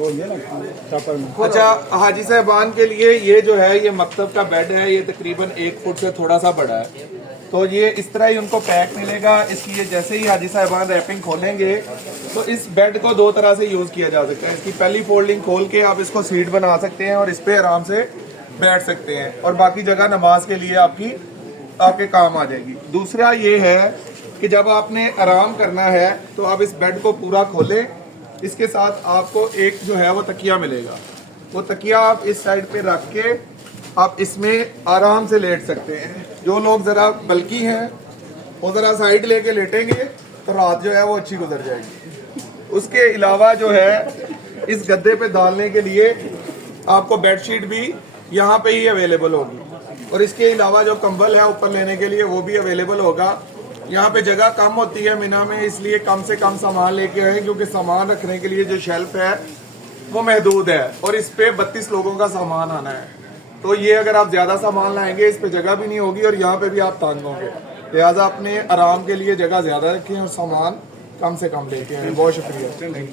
वो ये ना अच्छा, हाजी साहबान के लिए ये जो है ये मकतब का बेड है, ये तकरीबन 1 फुट से थोड़ा सा बड़ा है, तो ये इस तरह ही उनको पैक मिलेगा। इसकी ये जैसे ही हाजी साहबान रैपिंग खोलेंगे तो इस बेड को 2 तरह से यूज किया जा सकता है। इसकी पहली फोल्डिंग खोल के आप इसको सीट बना सकते हैं और इस पे आराम से बैठ सकते हैं, और बाकी जगह नमाज के लिए आपके काम आ जाएगी। दूसरा ये है कि जब आपने आराम करना है तो आप इस बेड को पूरा खोलें, इसके साथ आपको एक जो है वो तकिया मिलेगा। वो तकिया आप इस साइड पे रख के आप इसमें आराम से लेट सकते हैं। जो लोग जरा बल्कि हैं वो जरा साइड लेके लेटेंगे तो रात जो है वो अच्छी गुजर जाएगी। उसके अलावा जो है इस गद्दे पे डालने के लिए आपको बेडशीट भी यहाँ पे ही अवेलेबल होगी, और इसके अलावा जो कंबल है ऊपर लेने के लिए वो भी अवेलेबल होगा। यहाँ पे जगह कम होती है मीना में, इसलिए कम से कम सामान लेके आए, क्योंकि सामान रखने के लिए जो शेल्फ है वो महदूद है और इस पे 32 लोगों का सामान आना है। तो ये अगर आप ज्यादा सामान लाएंगे इस पे जगह भी नहीं होगी और यहाँ पे भी आप तंग होंगे। लिहाजा अपने आराम के लिए जगह ज्यादा रखें और सामान कम से कम लेके आए। बहुत शुक्रिया।